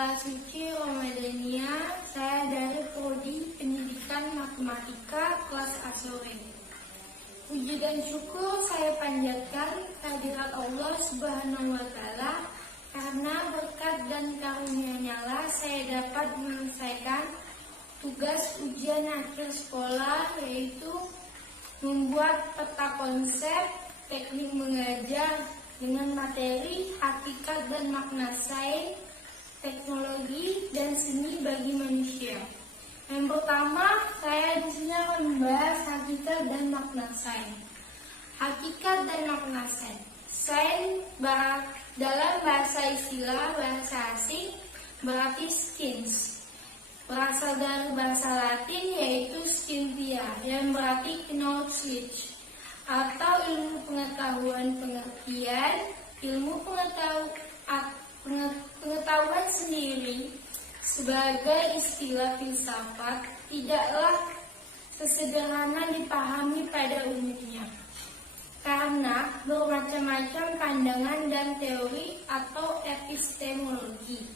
Nala Suci Ramadhania, saya dari Prodi Pendidikan Matematika kelas A sore. Puji dan syukur saya panjatkan kehadirat Allah Subhanahu wa Ta'ala, karena berkat dan karunia-Nya lah saya dapat menyelesaikan tugas ujian akhir sekolah, yaitu membuat peta konsep teknik mengajar dengan materi hakikat dan makna sains, teknologi, dan seni bagi manusia. Yang pertama, saya di sini akan membahas hakikat dan makna sains. Hakikat dan makna sains. Sains dalam bahasa istilah bahasa asing berarti skins. Berasal dari bahasa Latin yaitu scientia yang berarti knowledge, atau ilmu pengetahuan pengertian, ilmu pengetahuan sendiri. Sebagai istilah filsafat tidaklah sesederhana dipahami pada umumnya, karena bermacam-macam pandangan dan teori atau epistemologi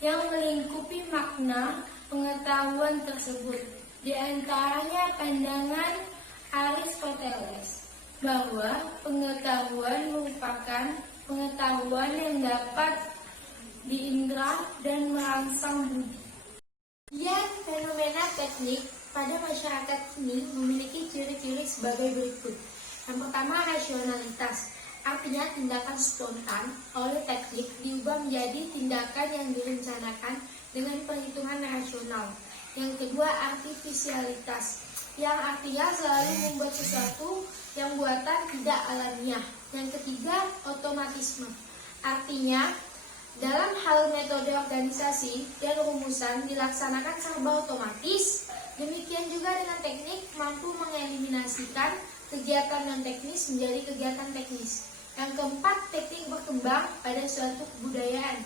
yang melingkupi makna pengetahuan tersebut. Di antaranya pandangan Aristoteles bahwa pengetahuan merupakan pengetahuan yang dapat diindra dan merangsang budi. Kemudian fenomena teknik pada masyarakat ini memiliki ciri-ciri sebagai berikut. Yang pertama, rasionalitas, artinya tindakan spontan oleh teknik diubah menjadi tindakan yang direncanakan dengan perhitungan rasional. Yang kedua, artifisialitas, yang artinya selalu membuat sesuatu yang buatan tidak alamiah. Yang ketiga, otomatisme, artinya dalam hal metode organisasi dan rumusan dilaksanakan serba otomatis. Demikian juga dengan teknik mampu mengeliminasikan kegiatan non-teknis menjadi kegiatan teknis. Yang keempat, teknik berkembang pada suatu kebudayaan.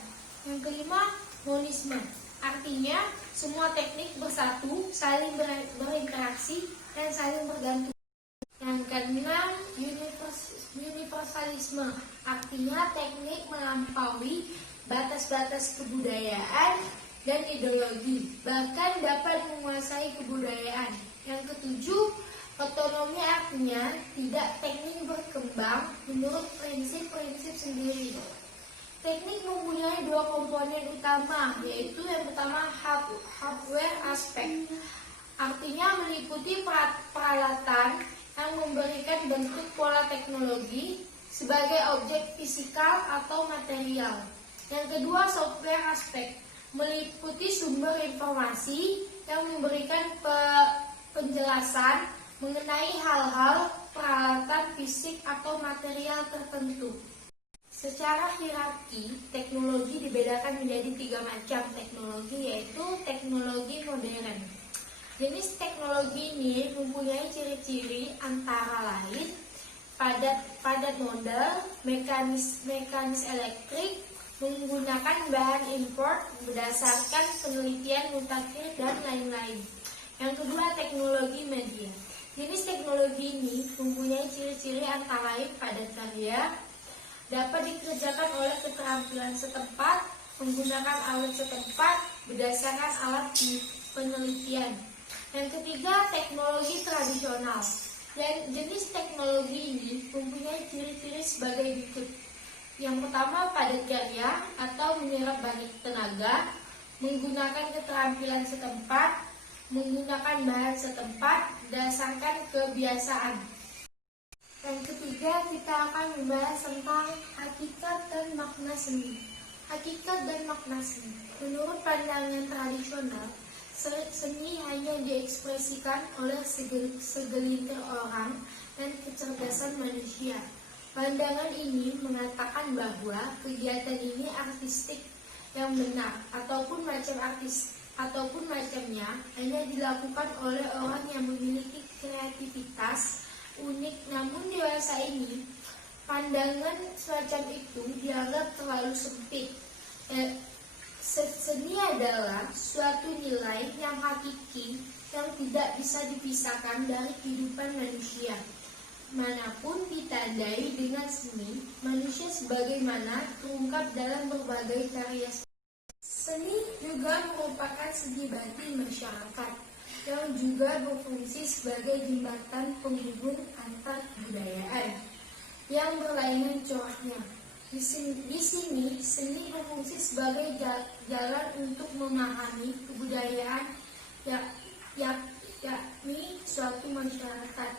Yang kelima, monisme, artinya semua teknik bersatu, saling berinteraksi, dan saling bergantung. Yang keenam, universalisme, artinya teknik melampaui batas-batas kebudayaan dan ideologi, bahkan dapat menguasai kebudayaan. Yang ketujuh, otonomi, artinya tidak teknik berkembang menurut prinsip-prinsip sendiri. Teknik mempunyai dua komponen utama, yaitu yang pertama hardware aspek, artinya meliputi peralatan yang memberikan bentuk pola teknologi sebagai objek fisikal atau material. Yang kedua, software aspek, meliputi sumber informasi yang memberikan penjelasan mengenai hal-hal peralatan fisik atau material tertentu. Secara hierarki, teknologi dibedakan menjadi 3 macam teknologi, yaitu teknologi modern. Jenis teknologi ini mempunyai ciri-ciri antara lain padat model, mekanis elektrik, menggunakan bahan import berdasarkan penelitian mutakhir, dan lain-lain. Yang kedua, teknologi media. Jenis teknologi ini mempunyai ciri-ciri antara lain padat karya, dapat dikerjakan oleh keterampilan setempat, menggunakan alat setempat berdasarkan alat penelitian. Yang ketiga, teknologi tradisional. Dan jenis teknologi ini mempunyai ciri-ciri sebagai berikut. Yang pertama, padat karya atau menyerap banyak tenaga, menggunakan keterampilan setempat, menggunakan bahan setempat berdasarkan kebiasaan. Yang ketiga, kita akan membahas tentang hakikat dan makna seni. Hakikat dan makna seni. Menurut pandangan tradisional, seni hanya diekspresikan oleh segelintir orang dan kecerdasan manusia. Pandangan ini mengatakan bahwa kegiatan ini artistik yang benar ataupun macamnya hanya dilakukan oleh orang yang memiliki kreativitas unik. Namun di masa ini, pandangan semacam itu dianggap terlalu sempit. Seni adalah suatu nilai yang hakiki yang tidak bisa dipisahkan dari kehidupan manusia. Manapun ditandai dengan seni, manusia sebagaimana terungkap dalam berbagai karya. Seni juga merupakan seni batin masyarakat yang juga berfungsi sebagai jembatan penghubung antar kebudayaan yang berlainan coraknya. Di sini seni berfungsi sebagai jalan untuk memahami kebudayaan yakni suatu masyarakat.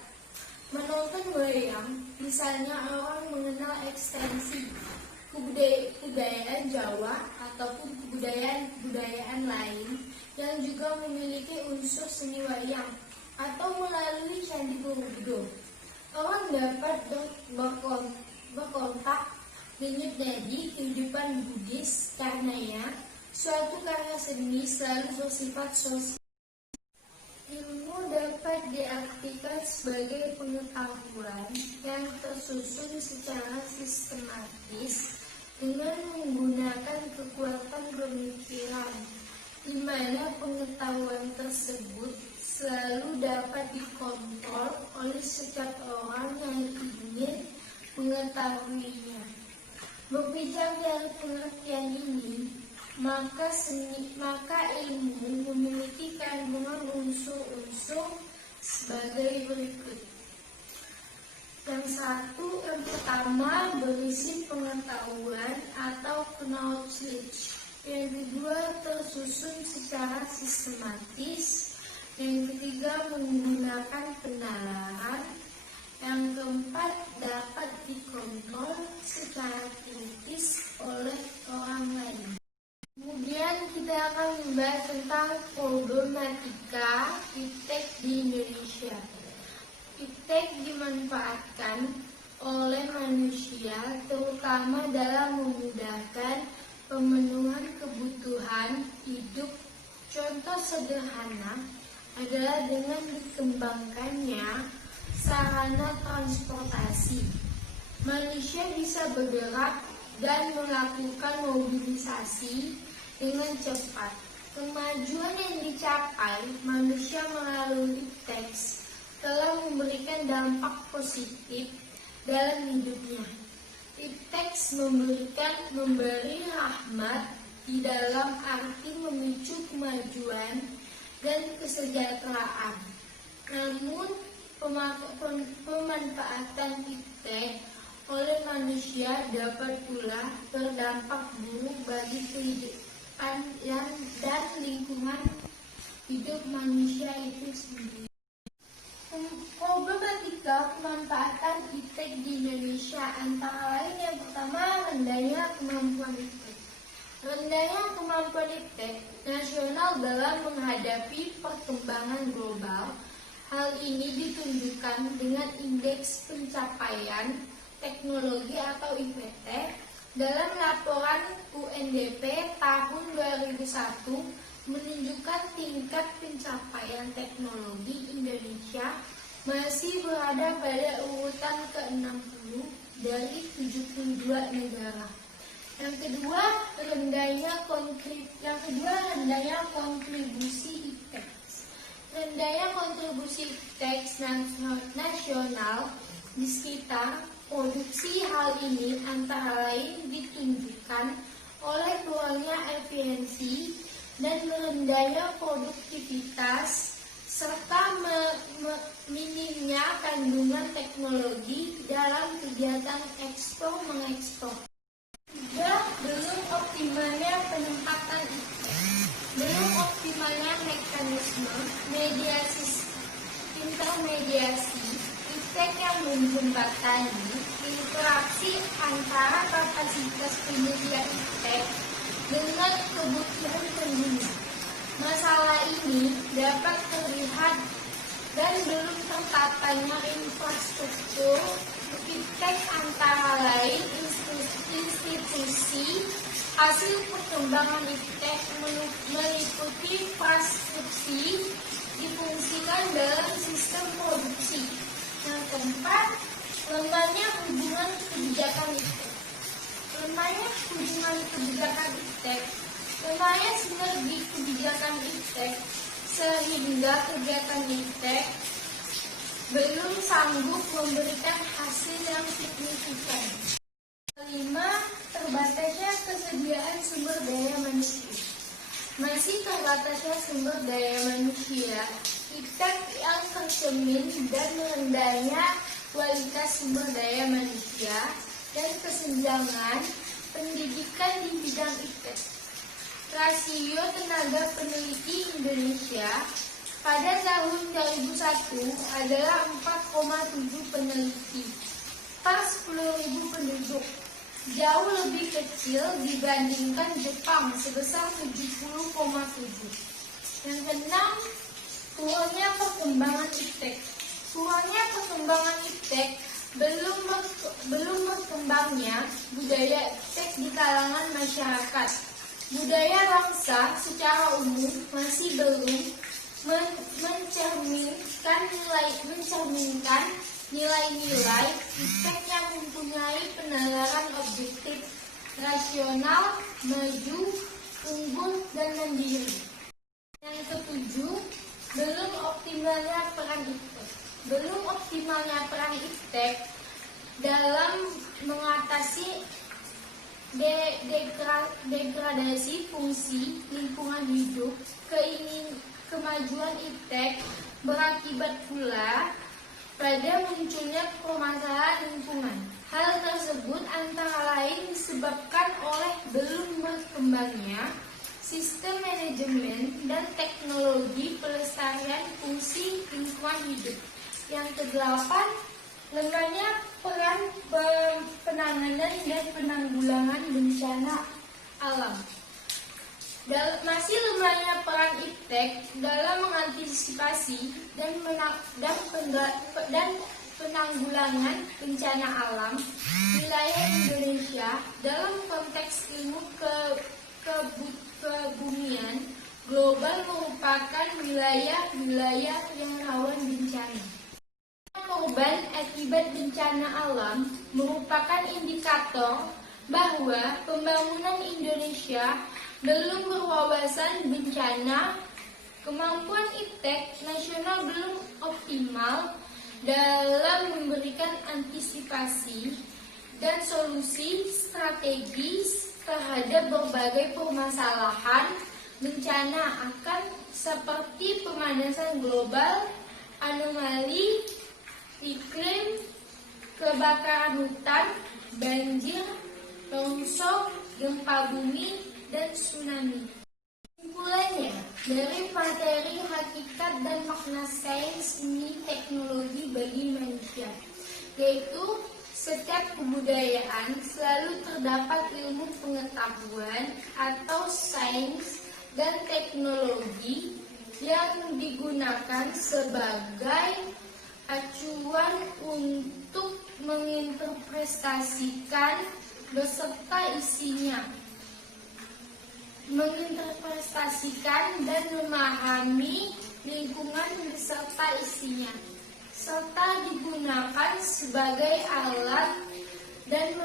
Menonton wayang, misalnya orang mengenal ekstensi kebudayaan Jawa ataupun kebudayaan lain yang juga memiliki unsur seni wayang, atau melalui Candi Borobudur. Orang dapat berkontak menyadari kehidupan Buddhis karenanya suatu karya seni selalu bersifat sosial. Ilmu dapat diartikan sebagai pengetahuan yang tersusun secara sistematis dengan menggunakan kekuatan pemikiran, di mana pengetahuan tersebut selalu dapat dikontrol oleh setiap orang yang ingin mengetahuinya. Berbicara dari pengertian ini, maka ilmu memiliki kandungan unsur-unsur sebagai berikut. Yang pertama berisi pengetahuan atau knowledge. Yang kedua tersusun secara sistematis. Yang ketiga menggunakan penalaran. Yang keempat dapat dikontrol secara kritis oleh orang lain. Kemudian kita akan membahas tentang problematika iptek di Indonesia. Iptek dimanfaatkan oleh manusia terutama dalam memudahkan pemenuhan kebutuhan hidup. Contoh sederhana adalah dengan dikembangkannya sarana transportasi. Manusia bisa bergerak dan melakukan mobilisasi dengan cepat. Kemajuan yang dicapai manusia melalui iptek telah memberikan dampak positif dalam hidupnya. Iptek memberi rahmat di dalam arti memicu kemajuan dan kesejahteraan. Namun pemanfaatan iptek oleh manusia dapat pula berdampak buruk bagi kehidupan dan lingkungan hidup manusia itu sendiri. Problematika pemanfaatan iptek di Indonesia antara lain yang pertama rendahnya kemampuan iptek. Rendahnya kemampuan iptek nasional dalam menghadapi perkembangan global. Hal ini ditunjukkan dengan indeks pencapaian teknologi atau IPT dalam laporan UNDP tahun 2001 menunjukkan tingkat pencapaian teknologi Indonesia masih berada pada urutan ke-60 dari 72 negara. Yang kedua, rendahnya kontribusi iptek. Rendahnya kontribusi iptek nasional di sekitar produksi. Hal ini antara lain ditunjukkan oleh kurangnya efisiensi dan rendahnya produktivitas serta minimnya kandungan teknologi dalam kegiatan ekspor-mengekspor. Juga belum optimalnya penempatan iptek, belum optimalnya mekanisme intermediasi iptek yang menjembatani interaksi antara kapasitas penyedia iptek dengan kebutuhan pengguna. Masalah ini dapat terlihat dan belum tertatanya infrastruktur iptek antara lain institusi hasil perkembangan iptek meliputi prakskripsi difungsikan dalam sistem produksi. Yang keempat, lemahnya hubungan kebijakan iptek. Lemahnya sinergi kebijakan iptek sehingga kegiatan iptek belum sanggup memberikan hasil yang signifikan. Kelima, terbatasnya kesediaan sumber daya manusia. terbatasnya sumber daya manusia, iptek yang tercermin dan rendahnya kualitas sumber daya manusia, dan kesenjangan pendidikan di bidang iptek. Rasio tenaga peneliti Indonesia pada tahun 2001 adalah 4,7 peneliti per 10.000 penduduk, jauh lebih kecil dibandingkan Jepang sebesar 70,7. Yang keenam, kurangnya perkembangan iptek. Kurangnya perkembangan iptek belum berkembangnya budaya iptek di kalangan masyarakat. Budaya bangsa secara umum masih belum mencerminkan nilai-nilai iptek yang mempunyai penalaran objektif, rasional, maju, unggul, dan mandiri. Yang ketujuh, belum optimalnya peran iptek. Belum optimalnya peran iptek dalam mengatasi degradasi fungsi lingkungan hidup. Kemajuan iptek berakibat pula pada munculnya permasalahan lingkungan. Hal tersebut antara lain disebabkan oleh belum berkembangnya sistem manajemen dan teknologi pelestarian fungsi lingkungan hidup. Yang kedelapan, lemahnya peran penanganan dan penanggulangan bencana alam. Masih lemahnya peran iptek dalam mengantisipasi dan penanggulangan bencana alam wilayah Indonesia dalam konteks ilmu kebumian global merupakan wilayah-wilayah yang rawan bencana. Korban akibat bencana alam merupakan indikator bahwa pembangunan Indonesia belum berwawasan bencana. Kemampuan iptek nasional belum optimal dalam memberikan antisipasi dan solusi strategis terhadap berbagai permasalahan bencana akan seperti pemanasan global, anomali iklim, kebakaran hutan, banjir, longsor, gempa bumi, dan tsunami. Kesimpulannya, dari materi hakikat dan makna sains seni teknologi bagi manusia, yaitu setiap kebudayaan selalu terdapat ilmu pengetahuan atau sains dan teknologi yang digunakan sebagai acuan untuk menginterpretasikan beserta isinya, dan memahami lingkungan beserta isinya, serta digunakan sebagai alat dan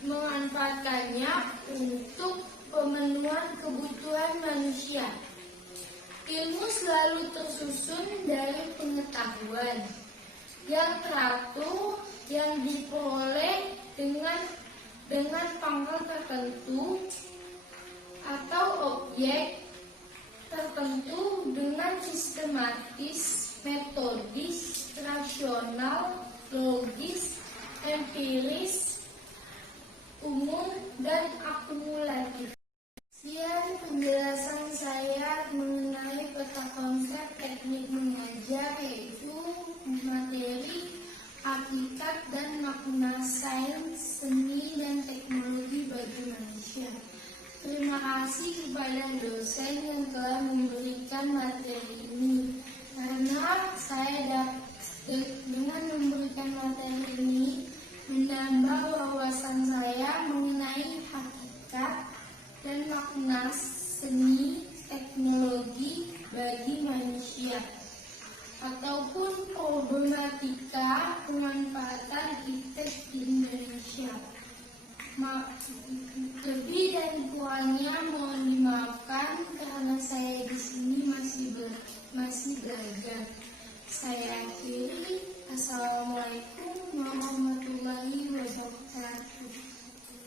memanfaatkannya untuk pemenuhan kebutuhan manusia. Ilmu selalu tersusun dari pengetahuan yang teratur yang diperoleh dengan pangkal tertentu atau objek tertentu dengan sistematis, metodis, rasional, logis, empiris, umum, dan akumulatif. Sekian penjelasan saya mengenai peta konsep teknik mengajar, yaitu materi, hakikat, dan makna sains, seni, dan teknologi bagi manusia. Terima kasih kepada dosen yang telah memberikan materi ini, karena saya dengan memberikan materi ini menambah wawasan saya mengenai hakikat dan makna seni teknologi bagi manusia, ataupun problematika pemanfaatan iptek di Indonesia. Lebih dan kurangnya mohon dimaafkan karena saya di sini masih belajar. Saya akhiri.